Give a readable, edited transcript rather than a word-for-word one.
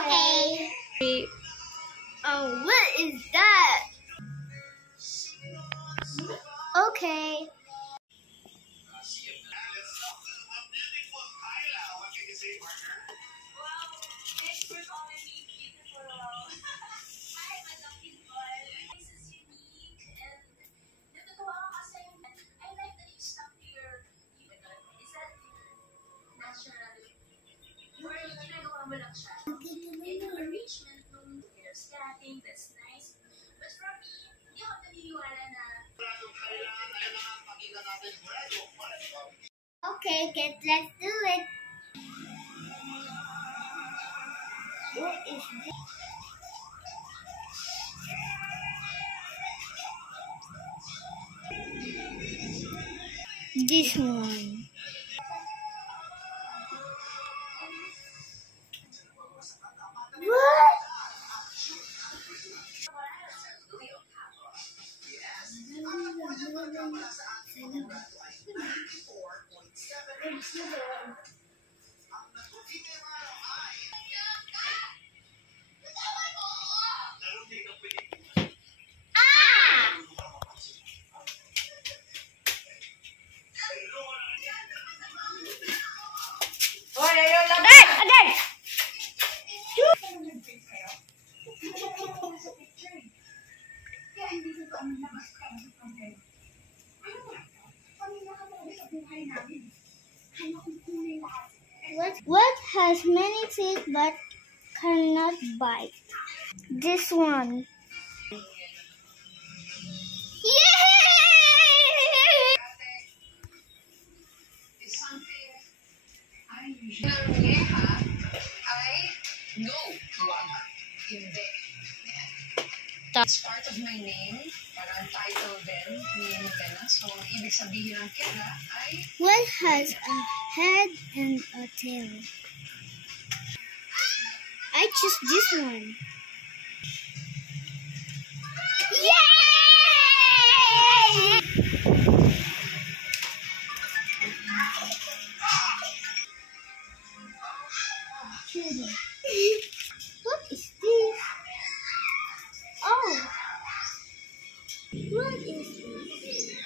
Okay. Oh, what is that? Okay. Okay, kids, let's do it. What is this? This one. What? What has many teeth but cannot bite? This one. No, wag. Hindi. It's part of my name, parang title din ni Kena. So, ibig sabihin ng Kena ay... What has a head and a tail? I choose this one. Yay! What is this? Oh! What is this?